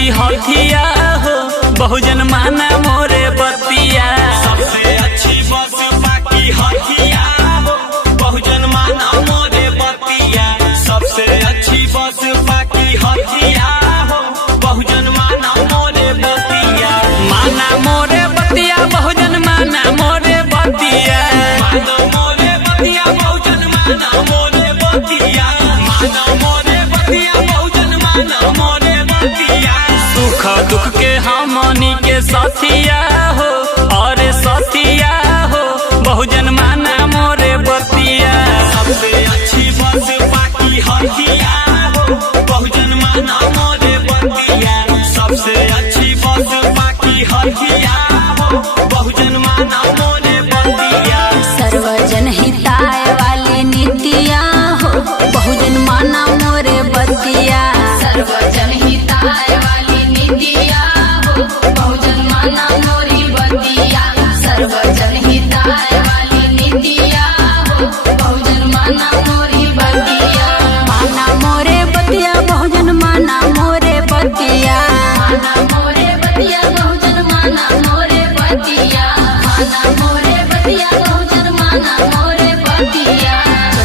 की हथिया हो, बहुजन माना मोरे बतिया। सबसे अच्छी बसपा की हथिया हो, बहुजन माना मोरे बतिया। सबसे अच्छी बसपा की हथिया हो, बहुजन माना मोरे बतिया। माना मोरे बतिया, बहुजन माना मोरे बतिया। माना मोरे बतिया, बहुजन माना मोरे बतिया। माना मोरे बतिया, बहुजन माना मोरे बतिया। सुख दुख के हमनी के साथिया हो, और साथिया हो, बहुजन माना मोरे बतिया। सबसे अच्छी बसपा की हथिया हो, बहुजन माना मोरे बतिया। सबसे अच्छी बसपा की हथिया हो, बहुजन माना मोरे बतिया। सर्वजन हिताय वाली नीतियाँ हो, बहुजन माना मोरे बतिया। सर्वजन हिताय वाली नीतियाँ हो, बहुजन माना मोरी बतिया। सर्वजन हिताय वाली नीतियाँ हो, बहुजन माना मोरी बतिया। माना मोरे बतिया, बहुजन माना मोरे बतिया। माना मोरे बतिया, बहुजन माना मोरे बतिया। माना मोरे बतिया, बहुजन माना मोरे बतिया।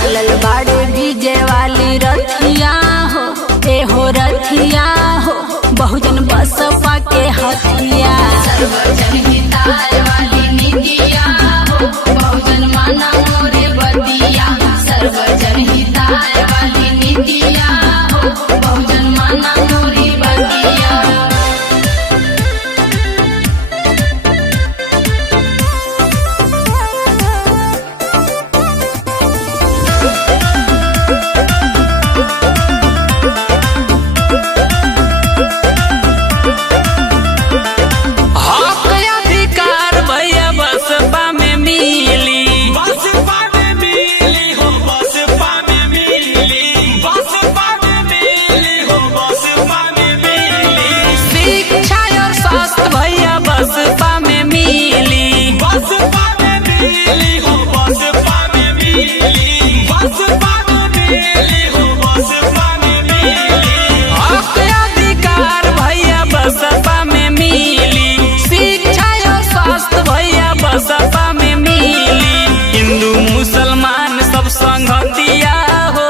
चलल बाड़े डीजे वाली रथिया हो, ए हो रथिया हो, बहुजन बसपा के हथिया। सर्वजन हिताय वाली नीतियाँ हो, बहुजन माना मोरे बतिया। सर्वजन हिताय वाली नीतियाँ हो, बहुजन माना मोरी बतिया। हक अधिकार भैया बसपा में मिली। बसपा में मिली हो, बसपा में मिली। बसपा में मिली हो, बसपा में मिली। शिक्षा और स्वास्थ्य भैया बसपा में मिली। बसपा में मिली हो, बसपा में मिली। बसपा में मिली हो, बसपा में मिली। हक अधिकार भैया बसपा में मिली। शिक्षा और स्वास्थ्य भैया बसपा में मिली। हिंदू मुसलमान सब संगतिया हो,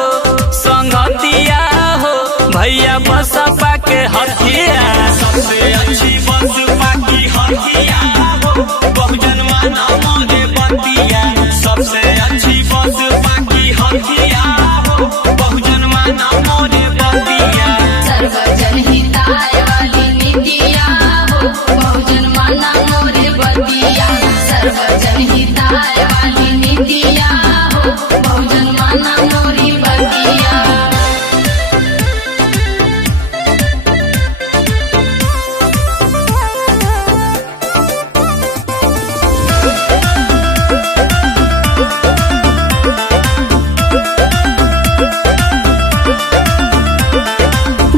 संगतिया हो, भैया बसपा के हथिया। सबसे अच्छी बसपा की हथिया हो, बहुजन माना मोरे बतिया। सबसे अच्छी बसपा की हथिया हो, बहुजन माना मोरे बतिया। सर्वजन हिताय वाली नीतियाँ हो, बहुजन माना मोरे बतिया। सर्वजन हिताय वाली नीतियाँ हो, बहुजन माना मोरी बतिया।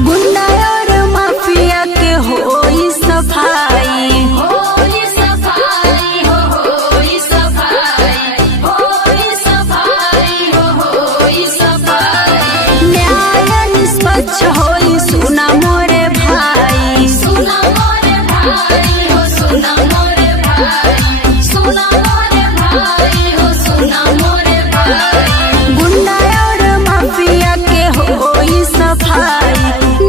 गुंडा और माफिया के होई सफाई। होई सफाई हो, होई सफाई। होई सफाई हो, होई सफाई। न्याय निष्पक्ष होई, सुना मोरे भाई। सुना मोरे भाई हो, सुना मोरे भाई। सुना मोरे भाई हो, सुना मोरे भाई। गुंडा और माफिया के होई सफाई।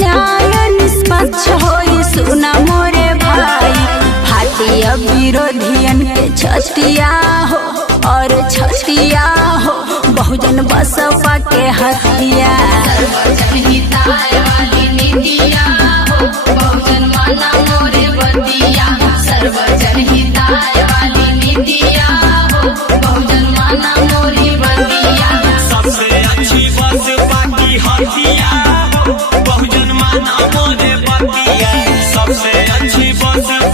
न्याय निष्पक्ष होई, सुना मोरे भाई। भाटिया विरोधियन के छतिया हो, और छतिया हो, बहुजन बसपा के हथिया। सर्वजन हिताय वाली नीतियाँ हो, बहुजन माना मोरे बतिया। सर्वजन हिताय वाली नीतियाँ हो, बहुजन माना मोरी बतिया। सबसे अच्छी बसपा की हथिया हो, बहुजन माना मोरे बतिया। सबसे अच्छी बसपा